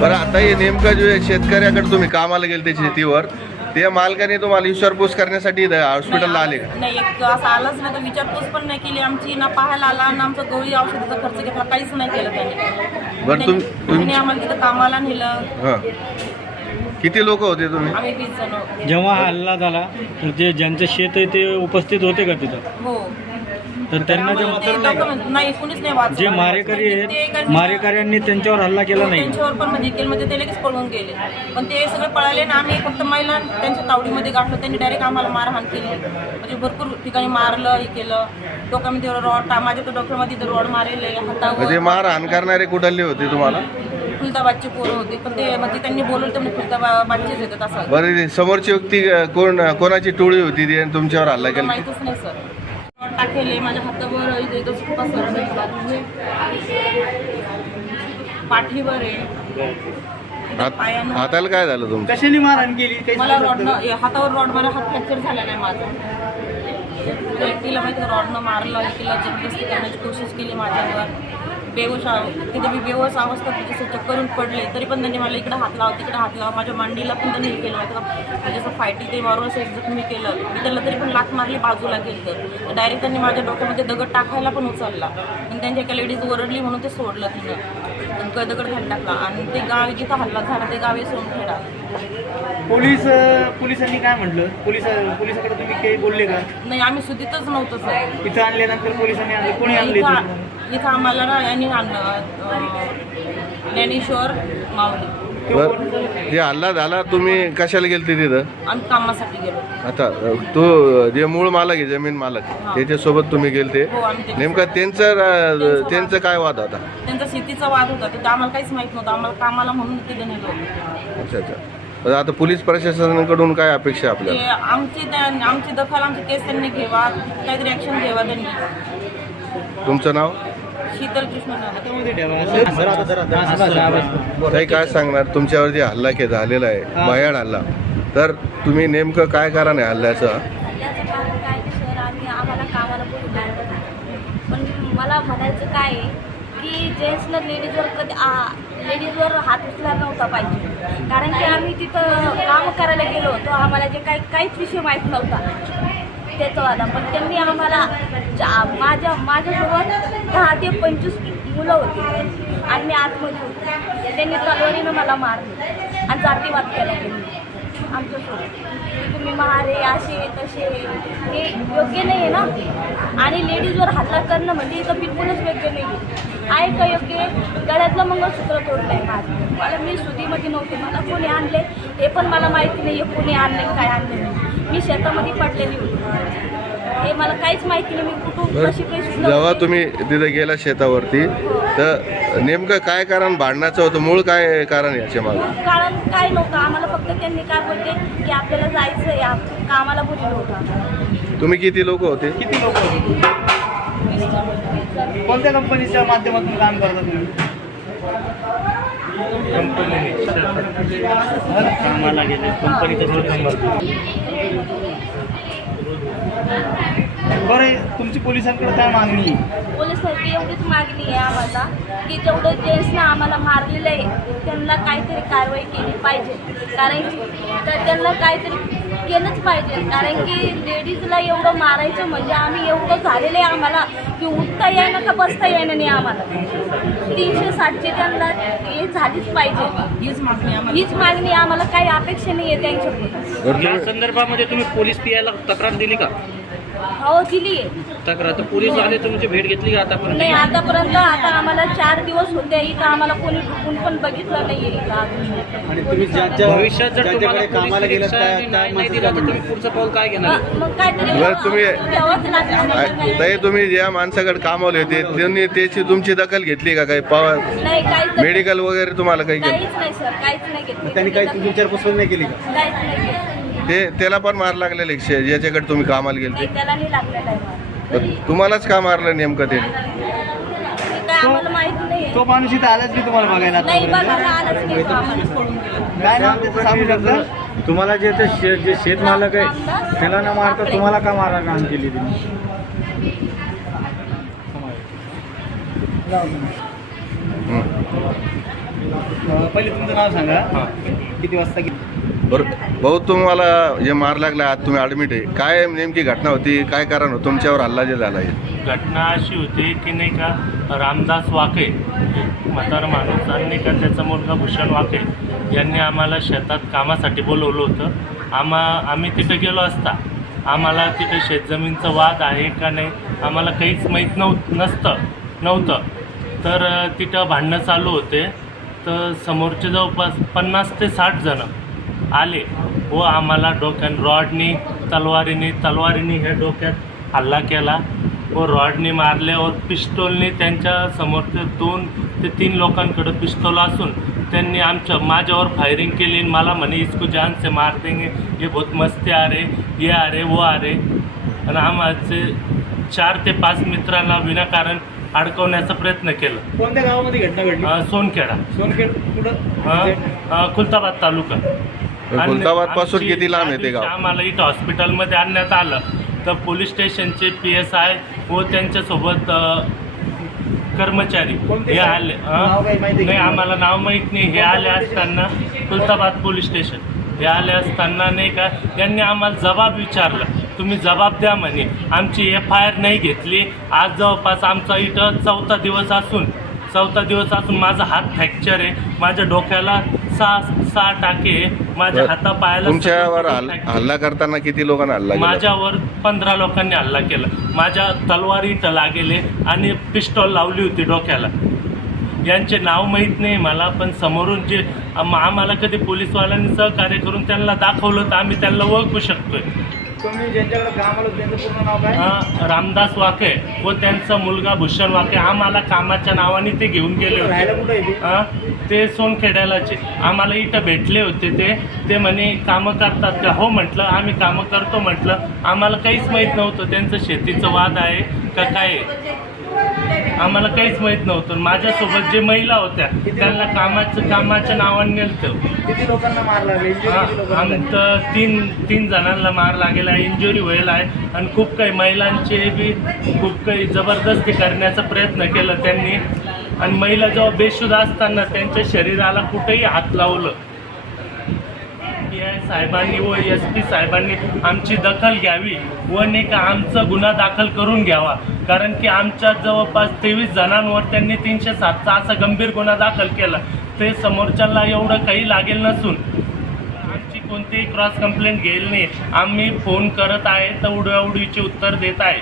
बरं आता हे नेमकं जे शेतकऱ्याकडे तुम्ही कामाला गेले ते शेतीवर ते मालकाने तुम्हाला विचारपूस करण्यासाठी इथं हॉस्पिटलला आले का? नाही एक असं आलंच नाही तर विचारपूस पण नाही केली आमची ना पाहायला आला ना आमचा गोळी औषधाचा खर्च घेतला काहीच नाही केलं त्याने. बरं तुम त्यांनी तुम त्यांनी आम्हाला तिथं कामाला नेलं. हां. किती लोक होते तुम्ही? आम्ही वीस जण होतो. जेव्हा हल्ला झाला तर जे ज्यांचं शेत आहे ते उपस्थित होते का तिथं? हो. तर त्यांना जे आम्हाला ते नाही. कुणीच नाही वाचलं जे मारेकरी ते आहेत काय- मारेकऱ्यांनी त्यांच्यावर हल्ला केला नाही. त्यांच्यावर पण म्हणजे केलं म्हणजे ते लगेच पळून गेले. पण ते सगळे पळाले ना आम्ही फक्त महिला त्यांच्या तावडीमध्ये गाठलो त्यांनी डायरेक्ट आम्हाला मारहाण केली. म्हणजे भरपूर ठिकाणी मारलं हे केलं. डोक्यामध्ये रॉड माझ्या तर डोक्यामध्ये तर रॉड मारेले म्हणजे हातावर मारहाण करणारे कुठले होते तुम्हाला? फुलदाबादचे पोरं होते. पण ते म्हणजे त्यांनी बोलवलं तर फुलदाबादचेच येतात असं. बरं ते समोरची व्यक्ती अं, कोण कोणाची टोळी होती ती आणि तुमच्यावर हल्ला केला? माहीतच नाही सर. टाकेले माझ्या हातावर इथे इथं सर पाठीवर आहे. इथं हात- पायानं हाताला काय झालं तुमचं? कशाने मारहाण केली? काही मला रॉडनं हे हातावर रॉड मला हात फ्रॅक्चर झाला नाही माझा. एकटीला माहिती रॉडनं मारलं एकीला जबरदस्ती करण्याची कोशिश केली माझ्यावर. बेहोश तिथे मी बेहोश अवस्था तिथे चक्करून पडले. तरी पण त्यांनी मला इकडे हात लावा तिकडे हात लावा. माझ्या मांडीला पण त्यांनी हे केलं माहिती का म्हणजे असं फायटी ते मारून असं जखमी केलं. मी त्याला तरी पण लात मारली बाजूला गेलं तर डायरेक्ट त्यांनी माझ्या डोक्यामध्ये दगड टाकायला पण उचलला. आणि त्यांच्या एका लेडीज ओरडली म्हणून ते सोडलं तिनं. दगड खाली टाकला. आणि ते गाव जिथं हल्ला झाला ते गाव सोनखेडा पोलीस पोलिसांनी काय म्हटलं? पोलीस पोलिसाकडे तुम्ही काही बोलले का? नाही आम्ही सुधीतच नव्हतो सर इथं आणल्यानंतर पोलिसांनी आणले. कोणी आणले इथं आम्हाला ना यांनी आणलं ज्ञानेश्वर माऊली. बरं जे हल्ला झाला तुम्ही कशाला गेलते तिथं? आम्ही कामासाठी गेलो. आता तो जे मूळ मालक आहे जमीन मालक त्याच्यासोबत तुम्ही गेलते. हो आम्ही नेमकं त्यांचं अं, त्यांचं काय वाद होता? त्यांचा शेतीचा वाद होता तिथं आम्हाला काहीच माहीत नव्हतं. आम्हाला कामाला म्हणून तिथं नेलो. अच्छा अच्छा. तर आता पोलीस प्रशासनाकडून काय अपेक्षा आहे ते आपल्याला आमची त्या- आमची दखल आमची केस त्यांनी घ्यावा काहीतरी ॲक्शन घ्यावा त्यांनी. तुमचं नाव? शीतल कृष्ण. काही काय सांगणार? तुमच्यावर जे हल्ला के झालेला आहे. भयाड हल्ला. तर तुम्ही नेमकं काय कारण आहे हल्ल्याचं? हल्ल्याचं कारण काय की सर आम्ही आम्हाला कामाला बोलवलं पण मला म्हणायचं काय आहे की जेंट्सला लेडीजवर कधी आ- लेडीजवर हात उचला नव्हता पाहिजे. कारण की आम्ही तिथं काम करायला गेलो होतो. आम्हाला जे काही काहीच विषय माहीत नव्हता. त्याचावाला पण त्यांनी आम्हाला जा- माझ्या माझ्यासोबत दहा ते पंचवीस मुलं होती. आणि मी आतमध्ये होते. त्यांनी तलवारीनं मला मारले आणि जातीवाद केला त्यांनी. आमच्यासोबत. तुम्ही महारे असे तसे. हे योग्य नाही आहे ना? आणि लेडीजवर हल्ला करणं म्हणजे इथं बिलकुलच योग्य नाही आहे आहे का योग्य? गळ्यातलं मंगळसूत्र तोडलं आहे माझं. मला मी सुधीमध्ये नव्हते. मला कोणी आणले? हे पण मला माहिती नाही आहे कोणी आणले काय आणले नाही. मी शेतामध्ये पडलेली होती. हे मला काहीच माहिती नाही मी कुठून कशी जेव्हा. तुम्ही तिथे गेला शेतावरती तर नेमकं काय कारण भांडणाचं होतं? मूळ काय कारण याच्या मागे? कारण काय नव्हतं. आम्हाला फक्त त्यांनी काय बोलते की आपल्याला जायचं आहे. आप- कामाला बोललं होतं. तुम्ही किती लोक होते? किती लोक कोणत्या कंपनीच्या माध्यमातून काम करता तुम्ही? कामाला गेले कंपनीचा शोध नंबर बरं तुमची पोलिसांकडे काय मागणी आहे? पोलिसांची एवढीच मागणी आहे आम्हाला की जेवढं जेंट्सनं आम्हाला मारलेलं आहे त्यांना काहीतरी कारवाई केली पाहिजे. कारण की तर त्यांना काहीतरी केलंच पाहिजे. कारण की लेडीजला एवढं मारायचं म्हणजे आम्ही एवढं झालेलं आहे आम्हाला की उठता येईना का बसता येईना नाही आम्हाला. तीनशे साठची त्यांना हे झालीच पाहिजे. हीच मागणी आम्हाला. हीच मागणी आम्हाला काही अपेक्षा नाही आहे त्यांच्याकडून. बरं या तुम्ही- संदर्भामध्ये तुम्ही पोलीस पियाला तक्रार दिली का? हो दिली. आहे तक्रार. तर पोलीस आले तुमची भेट घेतली का आतापर्यंत? नाही आतापर्यंत आता आम्हाला चार दिवस होते. इथं आम्हाला कोणी ढुकून पण बघितलं नाहीये इथं अजून. आणि तुम्ही भविष्यात जर तुम्हाला ज्यांच्याकडे कामाला पोलीस गेलं निरीक्षण त्या आणि त्या न्याय नाही दिला तर तुम्ही पुढचं पाऊल काय घेणार? मग मग काहीतरी बरं, तुम्ही- घ्यावंच लागेल. आम्हाला ताई काही. तुम्ही ज्या माणसाकडे कामावले होते त्यांनी त्याची तुमची दखल घेतली का काही? पवार नाही काहीच मेडिकल वगैरे तुम्हाला काही केलं काहीच नाही सर. काहीच नाही घेतलं. त्यांनी काही तुमची विचारपूस नाही. केली का? काहीच नाही घेतलं ते त्याला पण मार लागलेले ज्याच्याकडे तुम्ही कामाला गेलते? नाही त्याला नाही लागलेलं आहे मला. तर तुम्हालाच का मारलं नेमकं ते? ते काय काय आम्हाला माहीत नाही तो माणूस इथं आलाच की तुम्हाला बघायला नाही आतापर्यंत? बघायला आलंच नाही तो आम्हाला. काय नाव त्याचं सांगू शकता? तुम्हाला जे ते शे जे शेतमालक आहे त्याला न मारता तुम्हाला का मारायला घाण केली तुम्ही हं. अं, पहिले तुमचं नाव सांगा. किती वाजता किती बरं भाऊ तुम्हाला जे मार लागला आहात तुम्ही ॲडमिट आहे. काय नेमकी घटना होती? काय कारण होतं? तुमच्यावर हल्ला जे झाला आहे. घटना अशी होती की नाही का रामदास वाके म्हणजे म्हातारा माणूस आणि नाही का त्याचा मुलगा भूषण वाके यांनी आम्हाला शेतात कामासाठी बोलवलं होतं. आम्हा आम्ही तिथं गेलो असता. आम्हाला तिथं शेतजमीनचा वाद आहे का नाही आम्हाला काहीच माहीत नव्ह नसतं नव्हतं. तर तिथं भांडणं चालू होते. तर समोरचे जवळपास पन्नास ते साठ जणं आले. व आम्हाला डोक्यात रॉडनी तलवारीने तलवारीने ह्या डोक्यात हल्ला केला. व रॉडनी मारले और पिस्तोलने त्यांच्या समोरच्या दोन ते तीन लोकांकडे पिस्तोल असून त्यांनी आमच्या माझ्यावर फायरिंग केली. आणि मला म्हणे इसको जान से मार देंगे. ये बहुत मस्ती आ रे ये आ रे वो आ रे आणि आम्हाचे चार ते पाच मित्रांना विनाकारण अडकवण्याचा प्रयत्न केला. कोणत्या गावामध्ये घटना घडली? सोनखेडा. सोनखेड कुठं? खुलताबाद तालुका. खुलताबादपासून किती लांब आहे ते त्या गाव? दिवशी आम्हाला इथं हॉस्पिटलमध्ये आणण्यात आलं. तर पोलीस स्टेशनचे पी एस आय व त्यांच्यासोबत कर्मचारी हे? आले नाही का? आम्हाला नाव माहीत नाही. हे आले असताना खुलताबाद पोलीस स्टेशन. हे आले असताना नाही का त्यांनी आम्हाला जबाब विचारला. तुम्ही जबाब द्या म्हणे. आमची एफ आय आर नाही घेतली. आज जवळपास आमचा इथं चौथा दिवस असून चौथा दिवस असून माझा हात फ्रॅक्चर आहे. माझ्या डोक्याला सहा सहा टाके. माझ्या. हातापायाला तुमच्यावर सगळं हल्ला करताना किती लोकांना हल्ला केला माझ्यावर पंधरा लोकांनी हल्ला केला माझ्या तलवारी इथं लागेले आणि पिस्टॉल लावली होती डोक्याला यांचे नाव माहीत नाही मला पण समोरून जे आम- आम्हाला कधी पोलीसवाल्यांनी सहकार्य करून त्यांना दाखवलं तर आम्ही त्यांना ओळखू शकतोय तुम्ही ज्यांच्याकडे काम आलो त्यांचं पूर्ण नाव काय? हा, रामदास वाके व त्यांचा मुलगा भूषण वाके. आम्हाला कामाच्या नावाने ते घेऊन गेले होते राहायला कुठं आहे ते? ते सोनखेड्यालाचे. आम्हाला इथं भेटले होते ते. ते म्हणे कामं करतात का? हो म्हटलं. आम्ही कामं करतो म्हटलं. आम्हाला काहीच माहीत नव्हतं. त्यांचं शेतीचं वाद आहे का काय आहे. आम्हाला काहीच माहीत नव्हतं. माझ्यासोबत जे महिला होत्या त्यांना कामाचं कामाच्या नावाने नेलतं किती लोकांना मार लागले? किती लोकांना आमचं तीन तीन जणांना मार लागेला आहे इंजुरी व्हायला आहे. आणि खूप काही महिलांचे बी खूप काही जबरदस्ती करण्याचा प्रयत्न केला त्यांनी. आणि महिला जेव्हा बेशुद्ध असताना त्यांच्या शरीराला कुठेही हात लावलं. आय साहेबांनी व एस पी साहेबांनी आमची दखल घ्यावी व नाही का आमचा गुन्हा दाखल करून घ्यावा. कारण की आमच्या जवळपास तेवीस जणांवर त्यांनी तीनशे सातचा असा गंभीर गुन्हा दाखल केला. ते समोरच्याला एवढं काही लागेल नसून आमची कोणतीही क्रॉस कंप्लेंट घेईल नाही. आम्ही फोन करत आहे तर उडवाउडीचे उत्तर देत आहे.